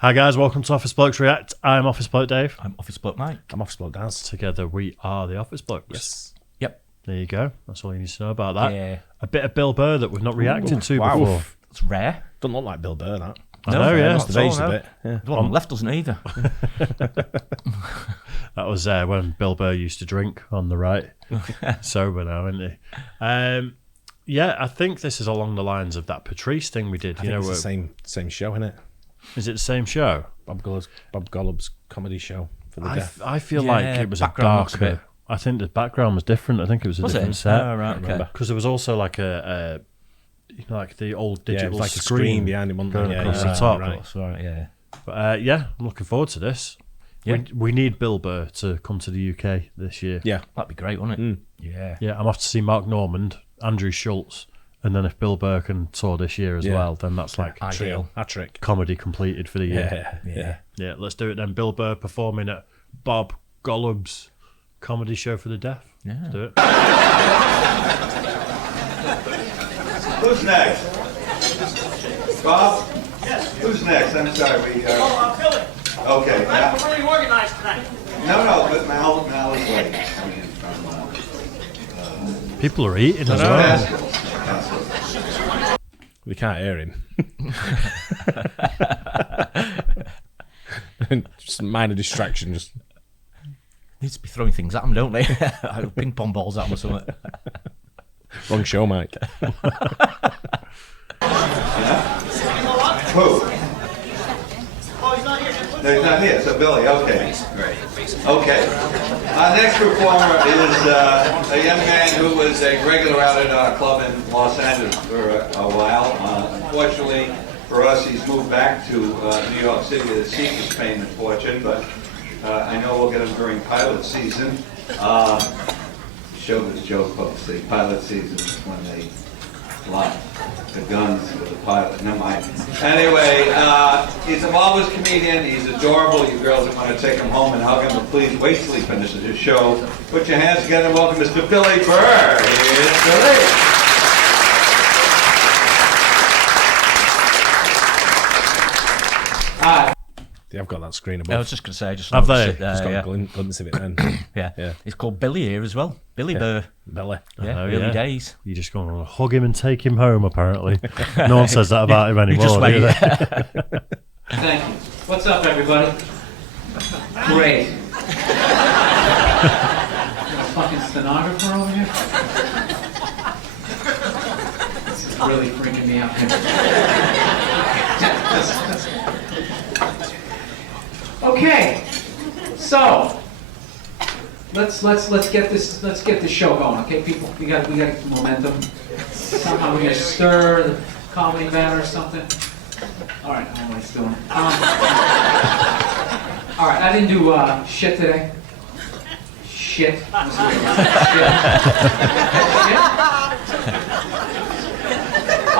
Hi guys, welcome to Office Blokes React. I'm Office Bloke Dave. I'm Office Bloke Mike. I'm Office Bloke Daz. Together we are the Office Blokes. Yes. Yep. There you go. That's all you need to know about that. Yeah. A bit of Bill Burr that we've not reacted to wow. before. It's rare. Doesn't look like Bill Burr, that. I know, yeah. Must have aged a bit. Yeah. The one on the left doesn't either. That was when Bill Burr used to drink on the right. Sober now, isn't he? Yeah, I think this is along the lines of that Patrice thing we did. I think it's the same show, isn't it? Is it the same show? Bob Golub's comedy show for the deaf. I feel like it was a background looks a darker. bit- I think the background was different. I think it was a different set. Oh, right, okay. Because there was also like a like the old Yeah, it digital was like a screen screen behind him, wasn't going there? across Yeah, the top. right. That's right, yeah. But yeah, I'm looking forward to this. Yeah. We need Bill Burr to come to the UK this year. Yeah. That'd be great, wouldn't it? Yeah. Yeah, I'm off to see Mark Normand, Andrew Schultz, and then if Bill Burr can tour this year as well, then that's like Ideal. Hat-trick. comedy completed for the year. Yeah. Let's do it then. Bill Burr performing at Bob Golub's comedy show for the deaf. Yeah. Let's do it. Who's next? Bob? Yes. Who's next? I'm sorry. Billy. Okay. I'm really organized tonight. No, but Mal is late. People are eating as well. We can't hear him. Just minor distraction. Just Needs to be throwing things at them, don't they? Ping pong balls at them or something. wrong show, Mike. Who? Oh, he's not here. No, he's not here. So Billy. Okay. Okay. Our next performer is a young man who was a regular out at our club in Los Angeles for a while. Unfortunately for us, he's moved back to New York City to seek his fame and fortune, but I know we'll get him during pilot season. Show this joke, folks. The pilot season is when they lock the guns with the pilot. Never mind. Anyway, he's a marvelous comedian. He's adorable. You girls are going to take him home and hug him, but please wait till he finishes his show. Put your hands together and welcome Mr. Billy Burr. Here's Billy. Hi. Yeah, I've got that screen above. I was just going to say, just Have they? sit there, Just got yeah. a glimpse of it then. Yeah. It's called Billy here as well. Billy Burr. Belly. Yeah, Oh, early yeah. days. You just going to hug him and take him home, apparently. No one says that about him anymore. just wait. do they? Thank you. What's up, everybody? Great. Fucking stenographer over here. This is really freaking me out here. Okay, so let's get this show going. Okay, people, we got momentum. Somehow we're gonna stir the comedy matter or something. All right, I don't know what he's doing. All right, I didn't do shit today. Shit. Shit.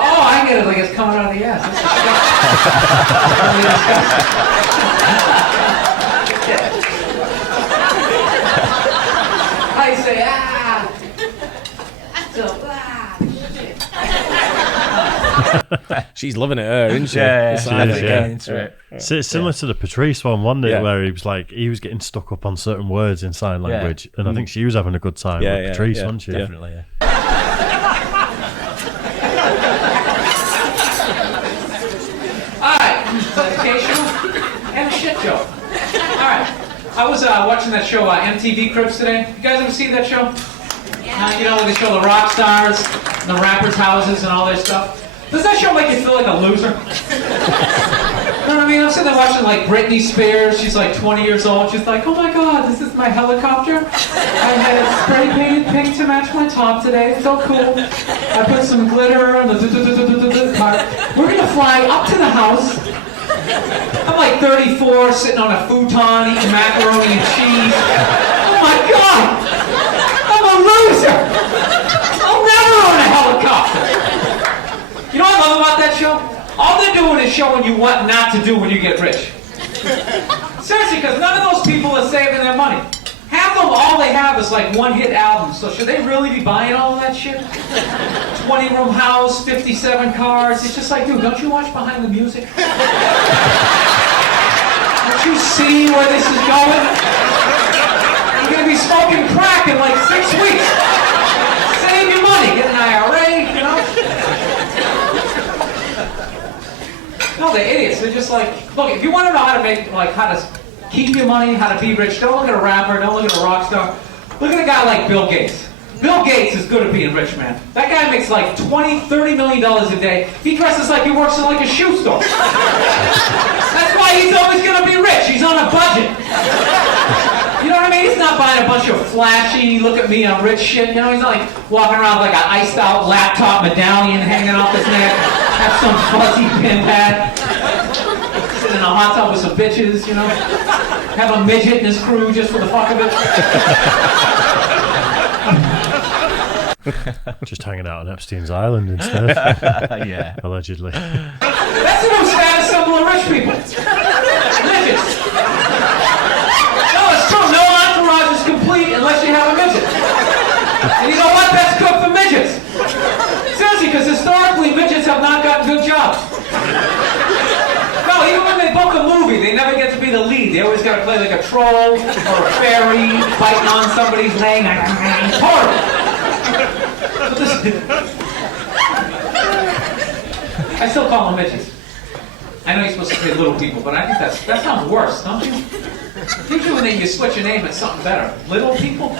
Oh, I get it. Like it's coming out of the ass. I say so She's loving it, her, isn't she? Yeah, It's yeah, like- is, getting yeah. into it. So it's similar to the Patrice one, wasn't it? Yeah. Where he was like, he was getting stuck up on certain words in sign language. And I think she was having a good time Yeah, with yeah, Patrice, yeah, wasn't she? Definitely, yeah. Alright, it's educational and a shit joke. Alright, I was watching that show MTV Cribs today. You guys ever see that show? You know, when they show the rock stars, and the rappers' houses, and all that stuff. Does that show make you feel like a loser? You know what I mean? I'm sitting there watching like Britney Spears. She's like 20 years old. She's like, oh my God, this is my helicopter. I had it spray painted pink to match my top today. It's so cool. I put some glitter on the part. We're gonna fly up to the house. I'm like 34, sitting on a futon, eating macaroni and cheese. Oh my God! I'm a loser! I'll never own a helicopter! You know what I love about that show? All they're doing is showing you what not to do when you get rich. Seriously, because none of those people are saving their money. Half of them, all they have is like one-hit albums. So should they really be buying all of that shit? 20-room house, 57 cars. It's just like, dude, don't you watch Behind the Music? Don't you see where this is going? You're going to be smoking crack in like 6 weeks. Save your money. Get an IRA, you know? No, they're idiots. They're just like, look, if you want to know how to make, like, how to keep your money, how to be rich, don't look at a rapper, don't look at a rock star. Look at a guy like Bill Gates. Bill Gates is good at being rich, man. That guy makes like $20-30 million a day. He dresses like he works in like a shoe store. That's why he's always gonna be rich. He's on a budget. You know what I mean? He's not buying a bunch of flashy, look at me, I'm rich shit. You know, he's not like walking around with like an iced out laptop medallion hanging off his neck, have some fuzzy pin pad, sit in a hot tub with some bitches, you know, have a midget in his crew just for the fuck of it. Just hanging out on Epstein's Island instead. Yeah. Allegedly. That's the new status symbol of rich people. Midgets. No, it's true. No entourage is complete unless you have a midget. And you know what? That's good for midgets. Seriously, because historically, midgets have not gotten good jobs. No, even when they book a movie, they never get to be the lead. They always got to play like a troll or a fairy, biting on somebody's leg. It's horrible. I still call them midgets. I know you're supposed to say little people, but I think that sounds worse, don't you? Usually when you switch your name, it's something better. Little people?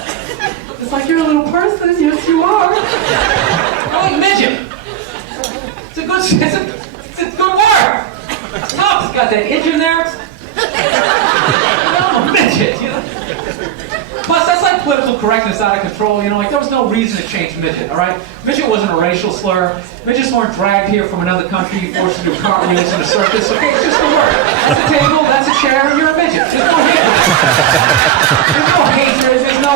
It's like you're a little person. Yes, you are. I like midget. It's a good word. It's tough. It's got that itch in there. I'm a midget, you know? Plus, that's like political correctness out of control, you know, like there was no reason to change midget, all right? Midget wasn't a racial slur. Midgets weren't dragged here from another country, forced to do cartwheels in a circus, okay? It's just a word. That's a table, that's a chair, and you're a midget. There's no hatred. There's no hatred, there's no...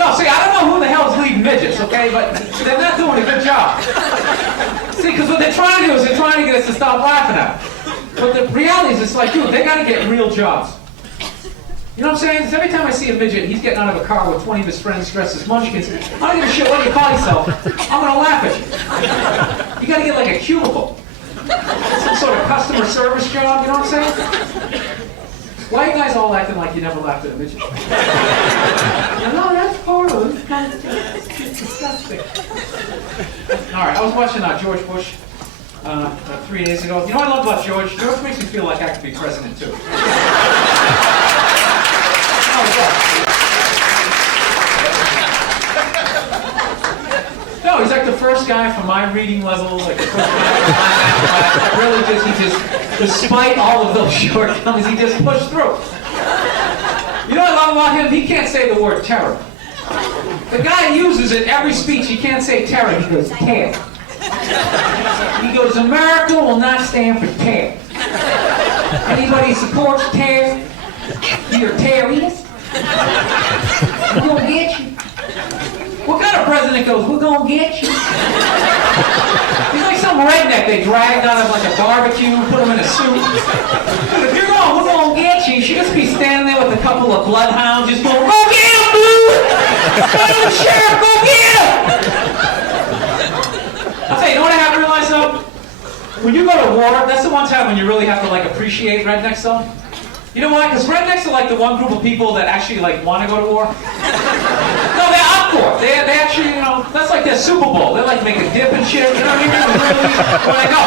No, see, I don't know who the hell's leading midgets, okay? But they're not doing a good job. See, because what they're trying to do is they're trying to get us to stop laughing at them. But the reality is, it's like, dude, they gotta get real jobs. You know what I'm saying? So every time I see a midget, he's getting out of a car with 20 of his friends dressed as munchkins. I don't give a shit what you call yourself. I'm gonna laugh at you. You gotta get like a cubicle. Some sort of customer service job, you know what I'm saying? Why are you guys all acting like you never laughed at a midget? No, that's horrible. It's disgusting. Alright, I was watching George Bush 3 days ago. You know what I love about George? George makes me feel like I could be president too. No, he's like the first guy from my reading level, like the first guy from my math class. Really he just, despite all of those shortcomings, he just pushed through. You know what I love about him? He can't say the word terror. The guy uses it every speech. He can't say terror. He goes, terror. He goes, America will not stand for terror. Anybody who supports terror, you're terrorists. We're gonna get you. What kind of president goes, we're gonna get you? He's like some redneck they dragged out of like a barbecue, put him in a suit. Dude, if you're going, we're gonna get you, you should just be standing there with a couple of bloodhounds just going, go get him, dude! Go to the sheriff, go get him! I'll tell you, you know what I have to realize though? When you go to war, that's the one time when you really have to like appreciate rednecks though. You know why? Because rednecks are like the one group of people that actually like want to go to war. No, they're up for it. They actually, you know, that's like their Super Bowl. They like make a dip and shit. You know what I mean? Really, when they go.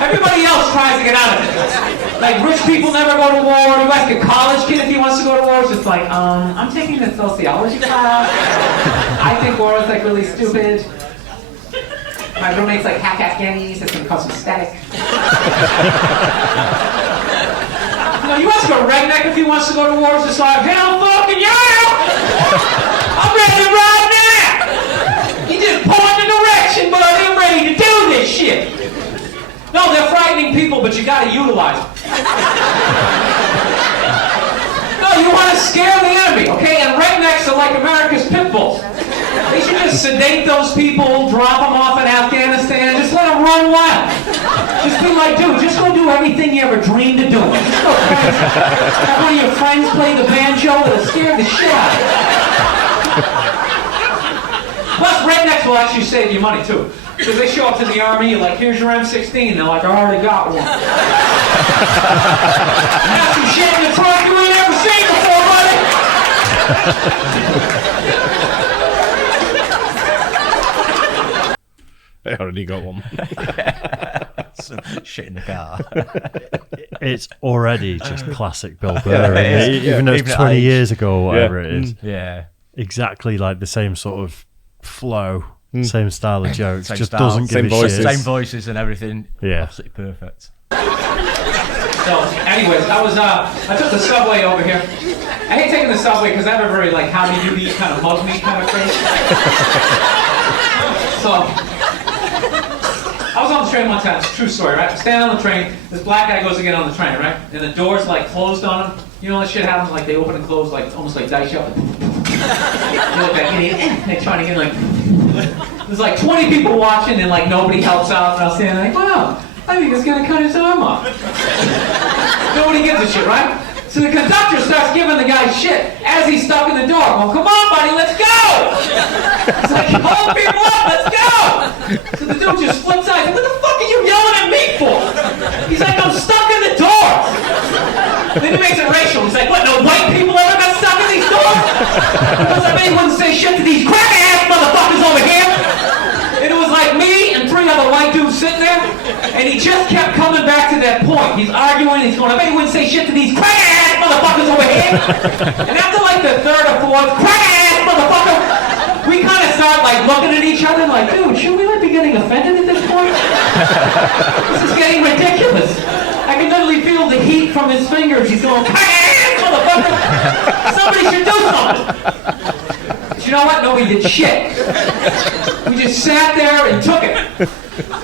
Everybody else tries to get out of it. Like rich people never go to war. You ask a college kid if he wants to go to war. It's just like, I'm taking a sociology class. I think war is like really stupid. My roommate's like half Afghanis. It's gonna cause some static. No, you ask a redneck if he wants to go to war, it's just like, hell fucking yeah! I'm ready right now! You just point the direction, buddy, I'm ready to do this shit! No, they're frightening people, but you gotta utilize them. No, you wanna scare the enemy, okay? And rednecks are like America's pit bulls. They should just sedate those people, drop them off in Afghanistan, just let them run wild. Just be like, dude, just go do everything you ever dreamed of doing. Just go crazy. Have one of your friends play the banjo, that'll scare the shit out of you. Plus, rednecks will actually save you money, too. Because they show up to the army, you're like, here's your M16. They're like, I already got one. Got some shit in the trunk you ain't ever seen before, buddy. I already got one. Some shit in the car. It's already just classic Bill Burr, isn't it? Even though it's Even at 20 age. years ago or whatever it is. Yeah. Exactly like the same sort of flow, same style of jokes. Same Just style, doesn't same give a voices. shit. Same voices and everything. Yeah. Absolutely perfect. So, anyways, I took the subway over here. I hate taking the subway because I have a very, like, how do you eat kind of mug me kind of thing. So, I was on the train one time. It's a true story, right? I'm standing on the train. This black guy goes to get on the train, right? And the doors, like, closed on him. You know, that shit happens, like, they open and close, like, almost like dice shop. You look like an idiot. They're trying to get, like... There's, like, 20 people watching, and, like, nobody helps out. And I was standing like, wow, I think he's gonna cut his arm off. Nobody gives a shit, right? So the conductor starts giving the guy shit as he's stuck in the door. Well, come on, buddy, let's go! It's like, hold people up, let's go! So the dude just flips out. He's like, what the fuck are you yelling at me for? He's like, I'm stuck in the door. Then he makes it racial. He's like, what, no white people ever got stuck in these doors? Because I bet he wouldn't say shit to these crack-ass motherfuckers over here. And it was like me and 3 other white dudes sitting there, and he just kept coming back to that point. He's arguing, he's going, I bet he wouldn't say shit to these crack-ass motherfuckers over here. And after like the 3rd or 4th, crack-ass motherfucker, we kind of start like looking at each other like, dude, should we like be getting offended at this point? This is getting ridiculous. I can literally feel the heat from his fingers. He's going, crack-ass motherfucker. Somebody should do something. But you know what? Nobody did shit. We just sat there and took it.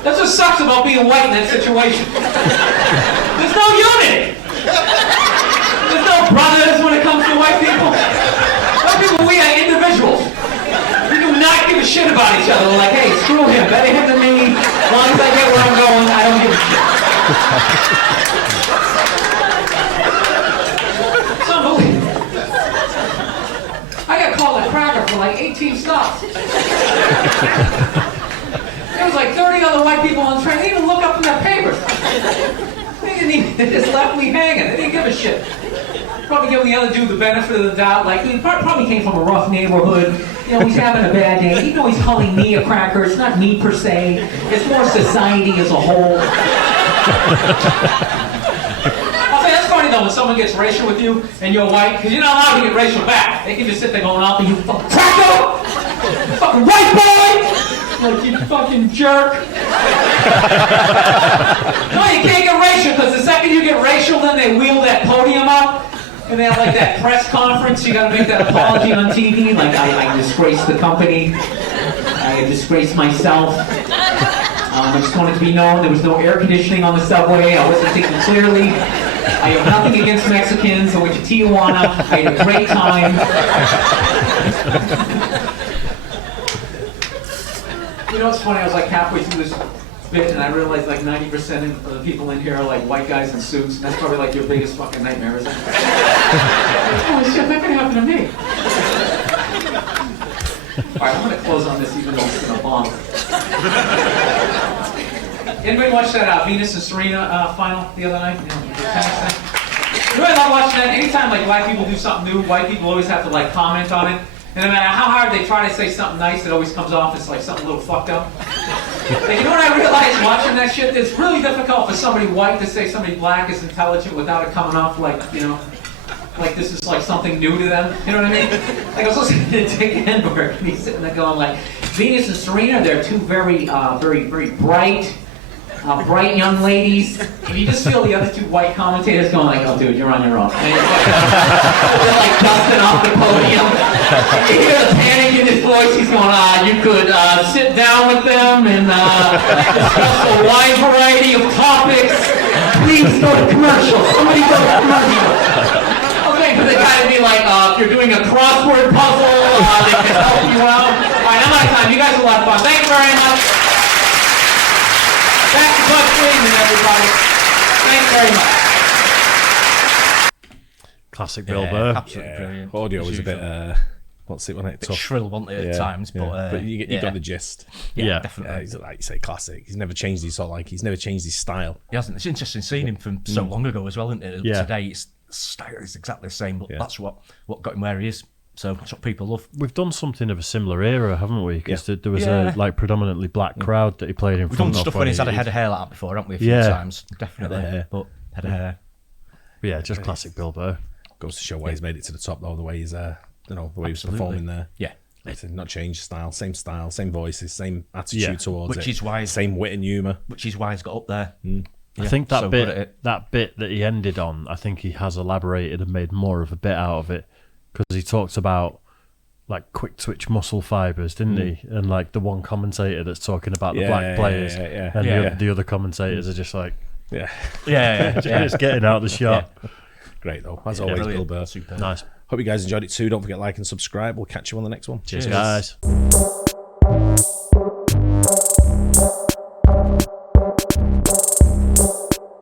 That's what sucks about being white in that situation. There's no unity. There's no brothers when it comes to white people. White people, we are individuals. We do not give a shit about each other. We're like, hey, screw him. Better him than me. As long as I get where I'm going, I don't give a shit. It's unbelievable. I got called a cracker for like 18 stops. There was like 30 other white people on the train. They didn't even look up in their papers. They just left me hanging. They didn't give a shit. Probably giving the other dude the benefit of the doubt. Like, he probably came from a rough neighborhood. You know, he's having a bad day. Even though he's calling me a cracker, it's not me per se. It's more society as a whole. I'll say that's funny though when someone gets racial with you and you're white, because you're not allowed to get racial back. They can just sit there going off and you fucking cracker! You fucking white boy! Like, you fucking jerk. No, you can't get racial, because the second you get racial, then they wheel that podium up, and they have like that press conference. You gotta make that apology on TV, like, I disgraced the company, I disgraced myself. I just wanted to be known there was no air conditioning on the subway, I wasn't thinking clearly. I have nothing against Mexicans. I went to Tijuana, I had a great time. You know what's funny? I was like halfway through this bit and I realized like 90% of the people in here are like white guys in suits, and that's probably like your biggest fucking nightmare, isn't it? Holy shit, that could happen to me. Alright, I'm gonna close on this even though it's gonna bomb. Anybody watch that Venus and Serena final the other night? You know, the tennis thing? You really love watching that? Anytime like black people do something new, white people always have to like comment on it. And no matter how hard they try to say something nice, it always comes off as like something a little fucked up. Like, you know what I realized watching that shit? It's really difficult for somebody white to say somebody black is intelligent without it coming off like, you know, like this is like something new to them. You know what I mean? Like I was listening to Dick Enberg and he's sitting there going like, Venus and Serena, they're two very bright, bright young ladies, and you just feel the other two white commentators going like, oh dude, you're on your own. And they're like dusting off the podium. You hear the panic in his voice, he's going, you could sit down with them and discuss a wide variety of topics. Please go to commercial. Somebody go to commercial. Okay, but they gotta be like, if you're doing a crossword puzzle, they can help you out. Alright, I'm out of time. You guys are a lot of fun. Thank you very much. Back to Bud Friedman, everybody. Thank you very much. Classic Bill Burr. Absolutely brilliant. Audio was a bit What's it when it Bit tough? shrill, wasn't it, at times? But you yeah. got the gist. Yeah, Yeah. definitely. He's like you say, classic. He's never changed his he's never changed his style. He hasn't. It's interesting seeing him from so long ago as well, isn't it? Yeah. Today, it's style is exactly the same, but that's what got him where he is. So that's what people love. We've done something of a similar era, haven't we? Because there was Yeah. a like predominantly black crowd that he played in We've front done of. stuff when he's had a head of hair like that before, haven't we? A few times, definitely. Head of hair. But head of hair. Yeah, just classic Bill Burr. Goes to show why he's made it to the top, though. The way he's, the way he's performing there. Yeah. It's not changed style, same voices, same attitude towards Which it. is why same wit and humour. Which is why he's got up there. I think that so good at it. bit that he ended on, I think he has elaborated and made more of a bit out of it, because he talked about like quick twitch muscle fibers, didn't he? And like the one commentator that's talking about the black players, and the other commentators are just like, just getting out the shot. Great though, as always, Bill Burr. Super. Nice. Hope you guys enjoyed it too. Don't forget like and subscribe. We'll catch you on the next one. Cheers, guys.